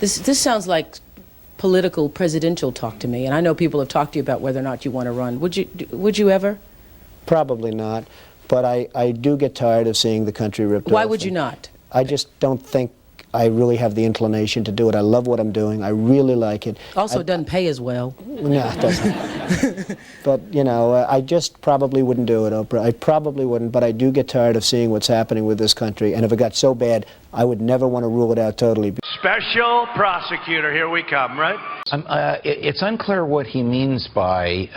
This sounds like political presidential talk to me, and I know people have talked to you about whether or not you want to run. Would you ever? Probably not, but I do get tired of seeing the country ripped off. Why would you not? I just don't think I really have the inclination to do it. I love what I'm doing. I really like it. Also, it doesn't pay as well. No, it doesn't. But, you know, I just probably wouldn't do it, Oprah. I probably wouldn't, but I do get tired of seeing what's happening with this country. And if it got so bad, I would never want to rule it out totally. Special prosecutor, here we come, right? It's unclear what he means by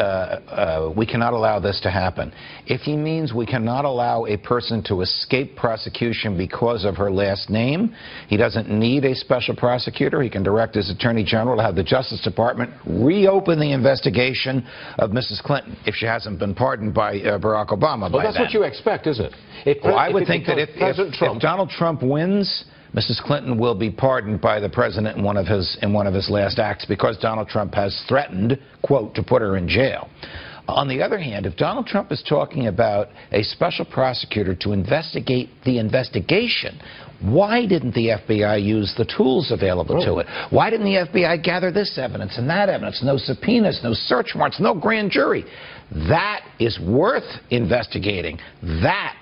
we cannot allow this to happen. If he means we cannot allow a person to escape prosecution because of her last name, he doesn't need a special prosecutor. He can direct his attorney general to have the Justice Department reopen the investigation of Mrs. Clinton if she hasn't been pardoned by Barack Obama. Well, that's what you expect, isn't it? Well, I would think that if Donald Trump wins, Mrs. Clinton will be pardoned by the president in one of his last acts because Donald Trump has threatened, quote, to put her in jail. On the other hand, if Donald Trump is talking about a special prosecutor to investigate the investigation, why didn't the FBI use the tools available to it? Why didn't the FBI gather this evidence and that evidence? No subpoenas, no search warrants, no grand jury. That is worth investigating. That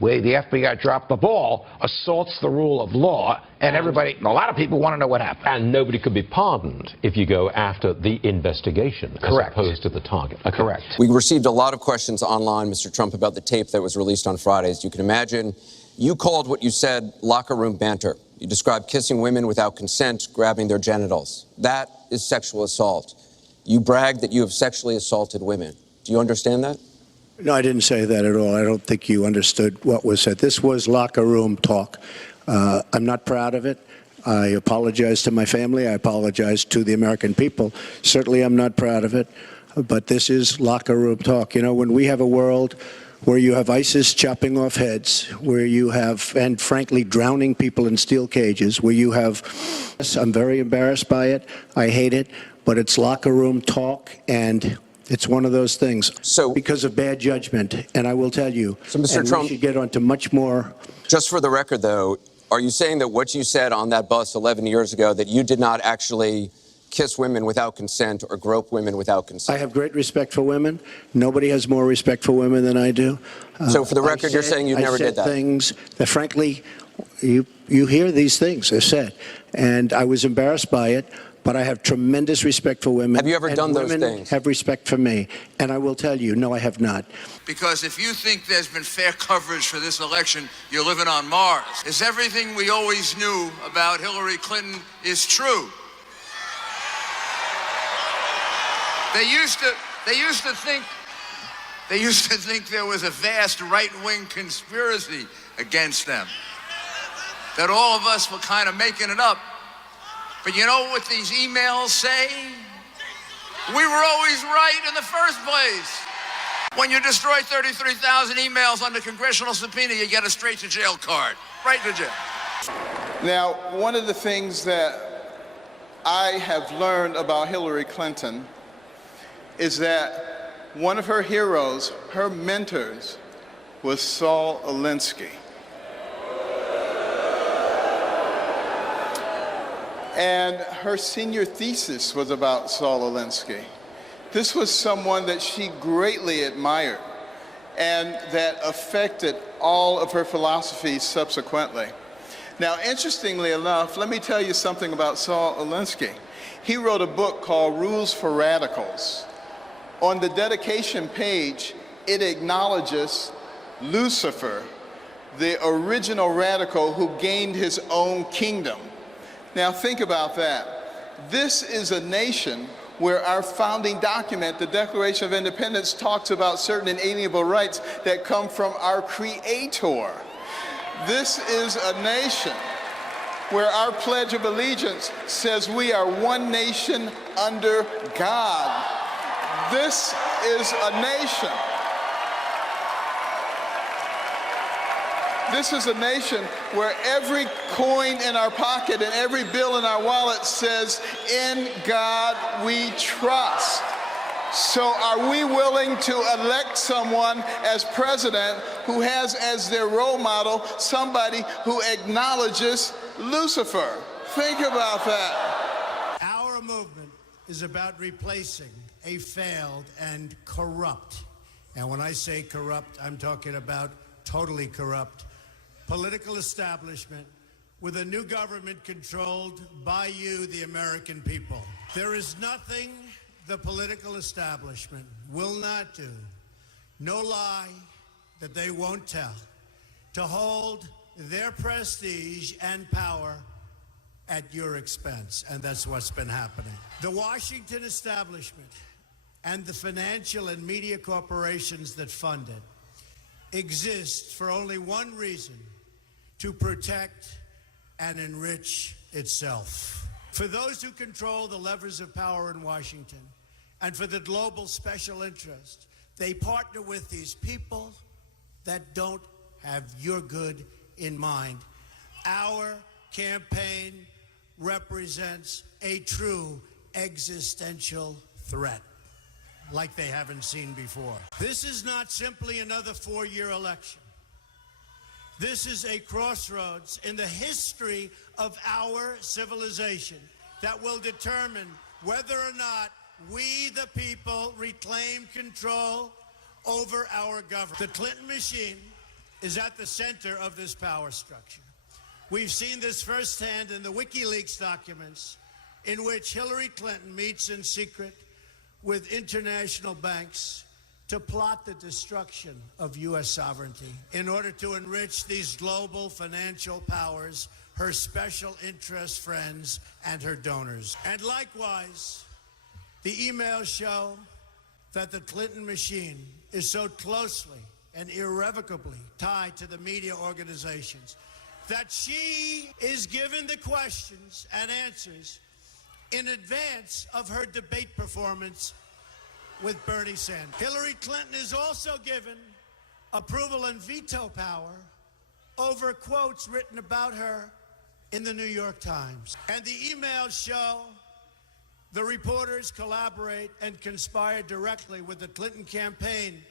way the FBI dropped the ball, assaults the rule of law, and everybody, a lot of people want to know what happened. And nobody could be pardoned if you go after the investigation as opposed to the target. Okay. Correct. We received a lot of questions online, Mr. Trump, about the tape that was released on Friday. As you can imagine, you called what you said locker room banter. You described kissing women without consent, grabbing their genitals. That is sexual assault. You bragged that you have sexually assaulted women. Do you understand that? No, I didn't say that at all. I don't think you understood what was said. This was locker room talk. I'm not proud of it. I apologize to my family. I apologize to the American people. Certainly I'm not proud of it. But this is locker room talk. You know, when we have a world where you have ISIS chopping off heads, where you have, and frankly, drowning people in steel cages, where you have, I'm very embarrassed by it. I hate it. But it's locker room talk, and it's one of those things. So, because of bad judgment, and I will tell you, so Mr. Trump, we should get on to much more. Just for the record, though, are you saying that what you said on that bus 11 years ago, that you did not actually kiss women without consent or grope women without consent? I have great respect for women. Nobody has more respect for women than I do. So for the record, you're saying you never did that? I said things that, frankly, you hear these things are said, and I was embarrassed by it. But I have tremendous respect for women. Have you ever done those things? Women have respect for me. And I will tell you, no, I have not. Because if you think there's been fair coverage for this election, you're living on Mars. Is everything we always knew about Hillary Clinton is true? They used to think there was a vast right-wing conspiracy against them. That all of us were kind of making it up. But you know what these emails say? We were always right in the first place. When you destroy 33,000 emails under congressional subpoena, you get a straight-to-jail card. Right to jail. Now, one of the things that I have learned about Hillary Clinton is that one of her heroes, her mentors, was Saul Alinsky. And her senior thesis was about Saul Alinsky. This was someone that she greatly admired and that affected all of her philosophies subsequently. Now, interestingly enough, let me tell you something about Saul Alinsky. He wrote a book called Rules for Radicals. On the dedication page, it acknowledges Lucifer, the original radical who gained his own kingdom. Now think about that. This is a nation where our founding document, the Declaration of Independence, talks about certain inalienable rights that come from our Creator. This is a nation where our Pledge of Allegiance says we are one nation under God. This is a nation. This is a nation where every coin in our pocket and every bill in our wallet says, "In God we trust." So are we willing to elect someone as president who has as their role model somebody who acknowledges Lucifer? Think about that. Our movement is about replacing a failed and corrupt, and when I say corrupt, I'm talking about totally corrupt, political establishment with a new government controlled by you, the American people. There is nothing the political establishment will not do, no lie that they won't tell, to hold their prestige and power at your expense, and that's what's been happening. The Washington establishment and the financial and media corporations that fund it exist for only one reason: to protect and enrich itself. For those who control the levers of power in Washington and for the global special interest, they partner with these people that don't have your good in mind. Our campaign represents a true existential threat like they haven't seen before. This is not simply another four-year election. This is a crossroads in the history of our civilization that will determine whether or not we, the people, reclaim control over our government. The Clinton machine is at the center of this power structure. We've seen this firsthand in the WikiLeaks documents, in which Hillary Clinton meets in secret with international banks to plot the destruction of U.S. sovereignty in order to enrich these global financial powers, her special interest friends, and her donors. And likewise, the emails show that the Clinton machine is so closely and irrevocably tied to the media organizations that she is given the questions and answers in advance of her debate performance with Bernie Sanders. Hillary Clinton is also given approval and veto power over quotes written about her in the New York Times. And the emails show the reporters collaborate and conspire directly with the Clinton campaign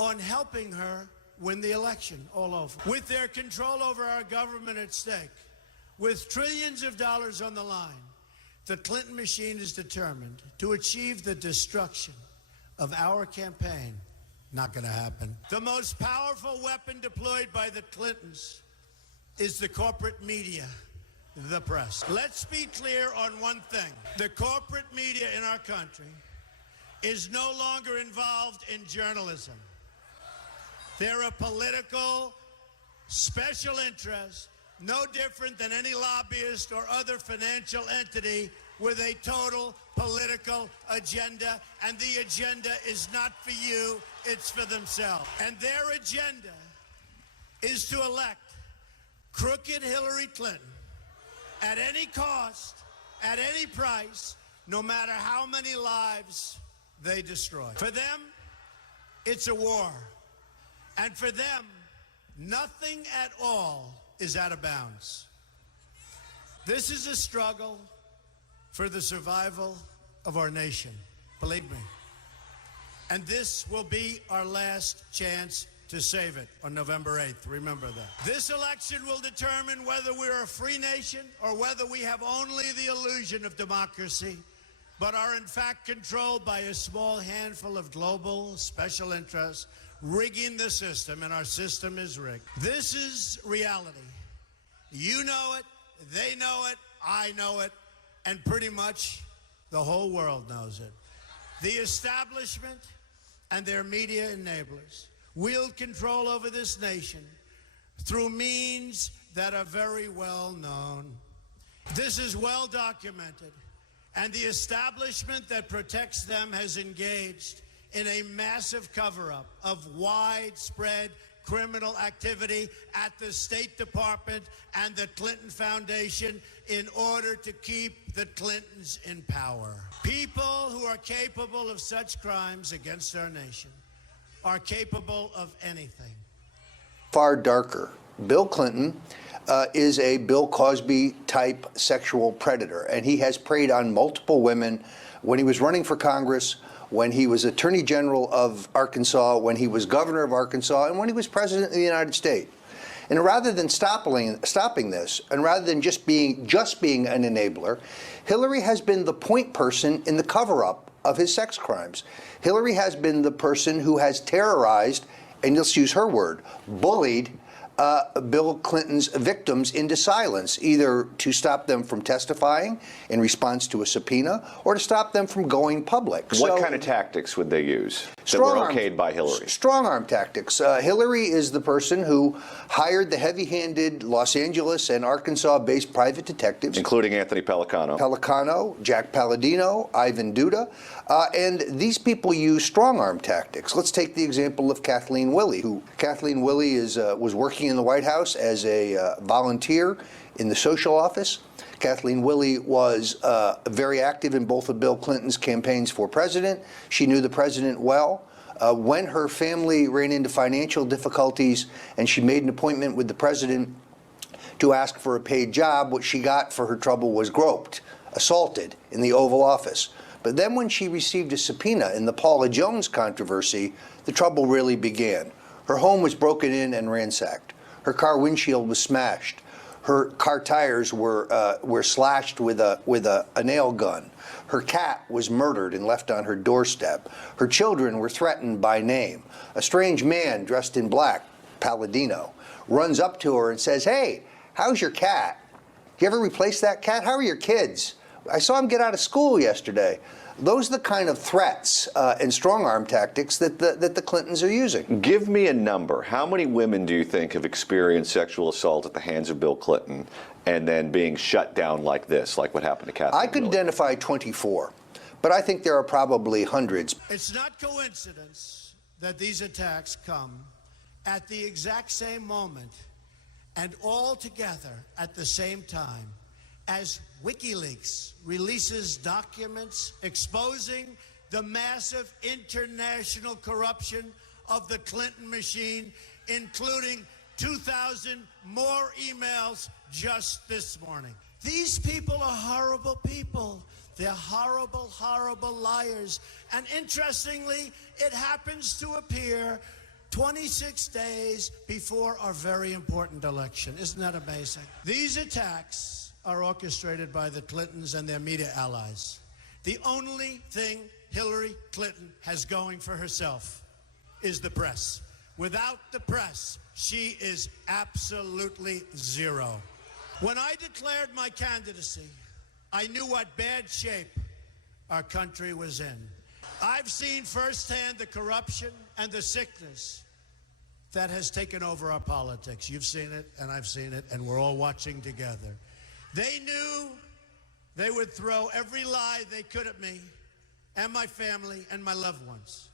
on helping her win the election all over. With their control over our government at stake, with trillions of dollars on the line, the Clinton machine is determined to achieve the destruction of our campaign. Not going to happen. The most powerful weapon deployed by the Clintons is the corporate media, the press. Let's be clear on one thing. The corporate media in our country is no longer involved in journalism. They're a political special interest, no different than any lobbyist or other financial entity with a total political agenda, and the agenda is not for you, it's for themselves. And their agenda is to elect crooked Hillary Clinton at any cost, at any price, no matter how many lives they destroy. For them, it's a war. And for them, nothing at all is out of bounds. This is a struggle for the survival of our nation, believe me. And this will be our last chance to save it on November 8th. Remember that. This election will determine whether we're a free nation or whether we have only the illusion of democracy, but are in fact controlled by a small handful of global special interests rigging the system, and our system is rigged. This is reality. You know it, they know it, I know it, and pretty much the whole world knows it. The establishment and their media enablers wield control over this nation through means that are very well known. This is well documented, and the establishment that protects them has engaged in a massive cover-up of widespread criminal activity at the State Department and the Clinton Foundation in order to keep the Clintons in power. People who are capable of such crimes against our nation are capable of anything. Far darker. Bill Clinton is a Bill Cosby-type sexual predator, and he has preyed on multiple women when he was running for Congress, when he was Attorney General of Arkansas, when he was governor of Arkansas, and when he was president of the United States. And rather than stopping this, and rather than just being an enabler, Hillary has been the point person in the cover-up of his sex crimes. Hillary has been the person who has terrorized, and let's use her word, bullied Bill Clinton's victims into silence, either to stop them from testifying in response to a subpoena or to stop them from going public. What kind of tactics would they use that were okayed by Hillary? Strong-arm tactics. Hillary is the person who hired the heavy-handed Los Angeles and Arkansas-based private detectives, including Anthony Pellicano, Jack Palladino, Ivan Duda, and these people use strong-arm tactics. Let's take the example of Kathleen Willey, Kathleen Willey was working in the White House as a volunteer in the social office. Kathleen Willey was very active in both of Bill Clinton's campaigns for president. She knew the president well. When her family ran into financial difficulties and she made an appointment with the president to ask for a paid job, what she got for her trouble was groped, assaulted in the Oval Office. But then when she received a subpoena in the Paula Jones controversy, the trouble really began. Her home was broken in and ransacked. Her car windshield was smashed. Her car tires were slashed with a nail gun. Her cat was murdered and left on her doorstep. Her children were threatened by name. A strange man dressed in black, Palladino, runs up to her and says, "Hey, how's your cat? You ever replace that cat? How are your kids? I saw him get out of school yesterday." Those are the kind of threats and strong-arm tactics that the Clintons are using. Give me a number. How many women do you think have experienced sexual assault at the hands of Bill Clinton and then being shut down like this, like what happened to Kathleen I could identify 24, but I think there are probably hundreds. It's not coincidence that these attacks come at the exact same moment and all together at the same time as WikiLeaks releases documents exposing the massive international corruption of the Clinton machine, including 2,000 more emails just this morning. These people are horrible people. They're horrible, horrible liars. And interestingly, it happens to appear 26 days before our very important election. Isn't that amazing? These attacks are orchestrated by the Clintons and their media allies. The only thing Hillary Clinton has going for herself is the press. Without the press, she is absolutely zero. When I declared my candidacy, I knew what bad shape our country was in. I've seen firsthand the corruption and the sickness that has taken over our politics. You've seen it, and I've seen it, and we're all watching together. They knew they would throw every lie they could at me and my family and my loved ones.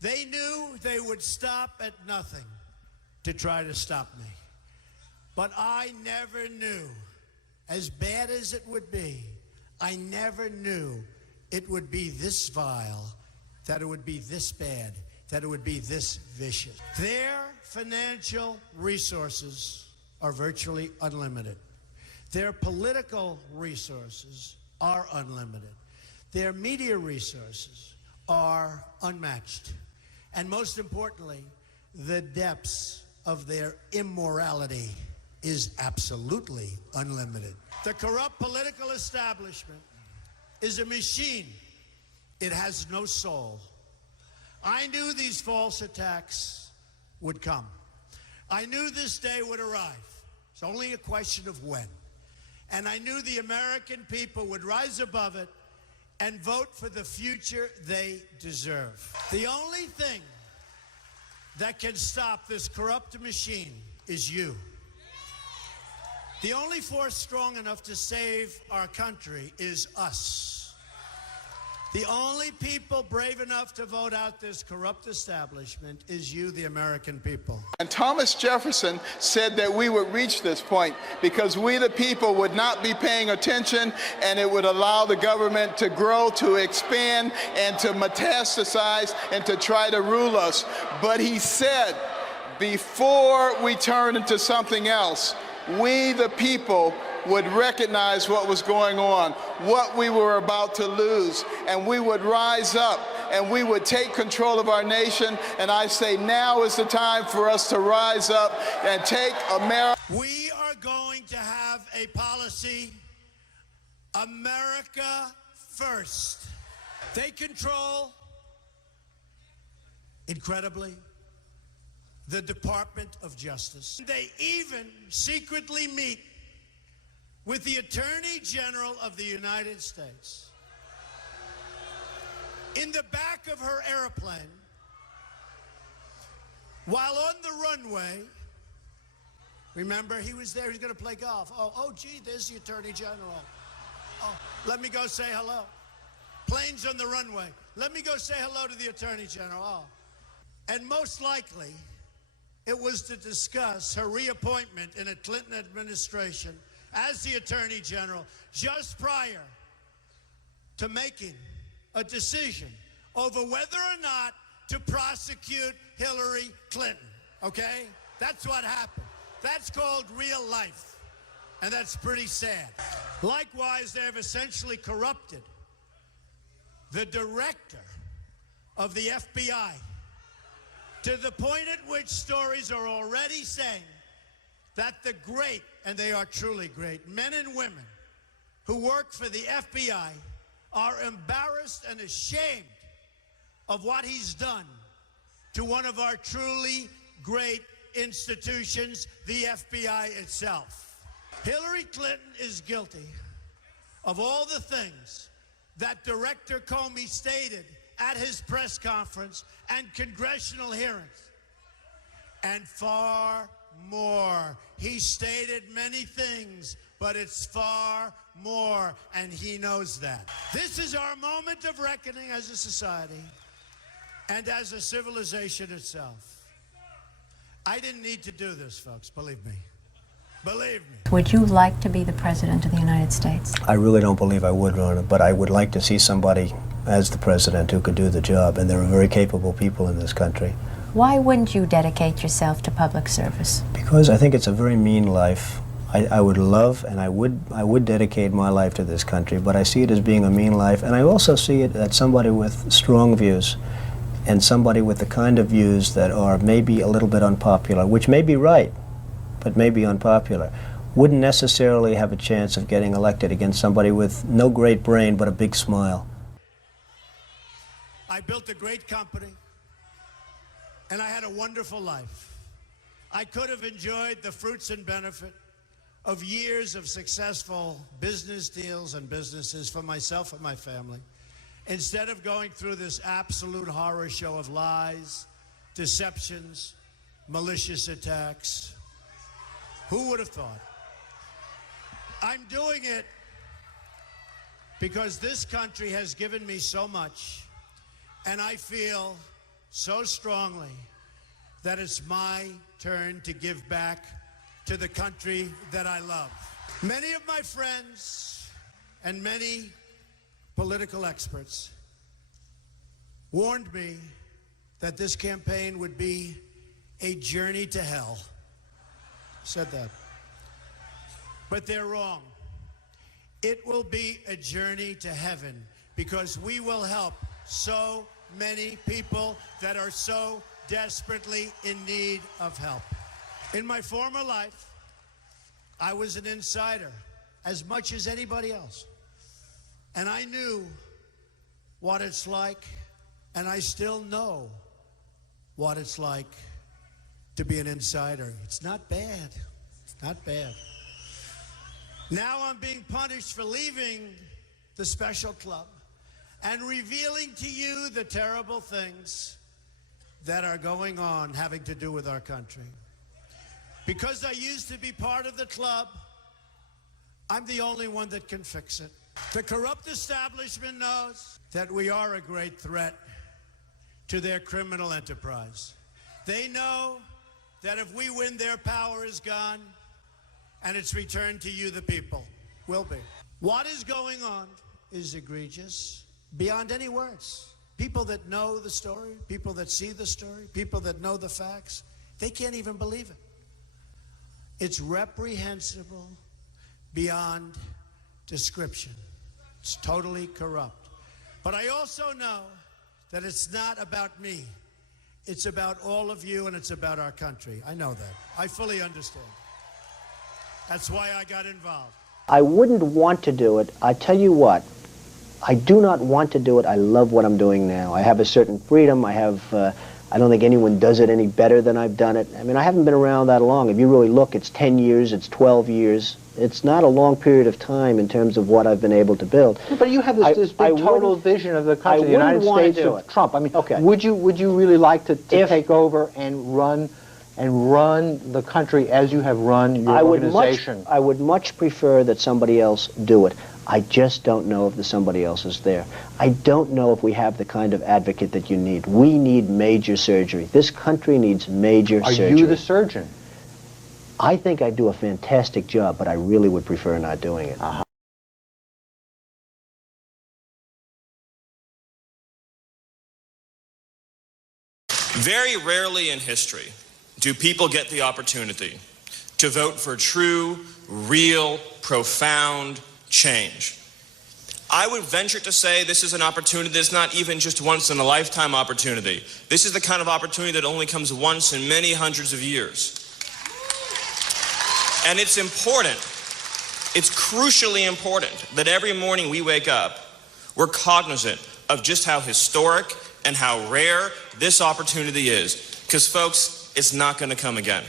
They knew they would stop at nothing to try to stop me. But I never knew, as bad as it would be, I never knew it would be this vile, that it would be this bad, that it would be this vicious. Their financial resources are virtually unlimited. Their political resources are unlimited. Their media resources are unmatched. And most importantly, the depths of their immorality is absolutely unlimited. The corrupt political establishment is a machine. It has no soul. I knew these false attacks would come. I knew this day would arrive. It's only a question of when. And I knew the American people would rise above it and vote for the future they deserve. The only thing that can stop this corrupt machine is you. The only force strong enough to save our country is us. The only people brave enough to vote out this corrupt establishment is you, the American people. And Thomas Jefferson said that we would reach this point because we, the people, would not be paying attention, and it would allow the government to grow, to expand, and to metastasize, and to try to rule us. But he said, before we turn into something else, we, the people, would recognize what was going on, what we were about to lose, and we would rise up and we would take control of our nation. And I say now is the time for us to rise up and take America. We are going to have a policy, America first. They control, incredibly, the Department of Justice. They even secretly meet with the Attorney General of the United States. In the back of her airplane, while on the runway, remember, he was there, he was going to play golf. Oh, gee, there's the Attorney General. Oh, let me go say hello. Plane's on the runway. Let me go say hello to the Attorney General. Oh. And most likely, it was to discuss her reappointment in a Clinton administration as the Attorney General just prior to making a decision over whether or not to prosecute Hillary Clinton, okay? That's what happened. That's called real life, and that's pretty sad. Likewise, they have essentially corrupted the director of the FBI to the point at which stories are already saying that the great, and they are truly great, men and women who work for the FBI are embarrassed and ashamed of what he's done to one of our truly great institutions, the FBI itself. Hillary Clinton is guilty of all the things that Director Comey stated at his press conference and congressional hearings, and far more. He stated many things, but it's far more, and he knows that. This is our moment of reckoning as a society and as a civilization itself. I didn't need to do this, folks, believe me. Believe me. Would you like to be the President of the United States? I really don't believe I would run it, but I would like to see somebody as the president who could do the job, and there are very capable people in this country. Why wouldn't you dedicate yourself to public service? Because I think it's a very mean life. I would love and I would dedicate my life to this country, but I see it as being a mean life, and I also see it as somebody with strong views and somebody with the kind of views that are maybe a little bit unpopular, which may be right, but may be unpopular, wouldn't necessarily have a chance of getting elected against somebody with no great brain but a big smile. I built a great company, and I had a wonderful life. I could have enjoyed the fruits and benefit of years of successful business deals and businesses for myself and my family, instead of going through this absolute horror show of lies, deceptions, malicious attacks. Who would have thought? I'm doing it because this country has given me so much, and I feel so strongly that it's my turn to give back to the country that I love. Many of my friends and many political experts warned me that this campaign would be a journey to hell. Said that. But they're wrong. It will be a journey to heaven, because we will help so many people that are so desperately in need of help. In my former life, I was an insider as much as anybody else. And I knew what it's like, and I still know what it's like to be an insider. It's not bad. It's not bad. Now I'm being punished for leaving the special club and revealing to you the terrible things that are going on having to do with our country. Because I used to be part of the club, I'm the only one that can fix it. The corrupt establishment knows that we are a great threat to their criminal enterprise. They know that if we win, their power is gone, and it's returned to you, the people. Will be. What is going on is egregious beyond any words. People that know the story, people that see the story, people that know the facts, they can't even believe it. It's reprehensible beyond description. It's totally corrupt. But I also know that it's not about me. It's about all of you, and it's about our country. I know that. I fully understand. That's why I got involved. I wouldn't want to do it. I tell you what, I do not want to do it. I love what I'm doing now. I have a certain freedom. I don't think anyone does it any better than I've done it. I mean, I haven't been around that long. If you really look, it's 10 years, it's 12 years. It's not a long period of time in terms of what I've been able to build. But you have this big total vision of the country, the United States of Trump. I mean, okay. Would you really like to take over and run the country as you have run your organization? I would much prefer that somebody else do it. I just don't know if the somebody else is there. I don't know if we have the kind of advocate that you need. We need major surgery. This country needs major surgery. Are you the surgeon? I think I do a fantastic job, but I really would prefer not doing it. Very rarely in history do people get the opportunity to vote for true, real, profound change. I would venture to say this is an opportunity that's not even just once in a lifetime opportunity. This is the kind of opportunity that only comes once in many hundreds of years. And it's important, it's crucially important that every morning we wake up, we're cognizant of just how historic and how rare this opportunity is. Because folks, it's not going to come again.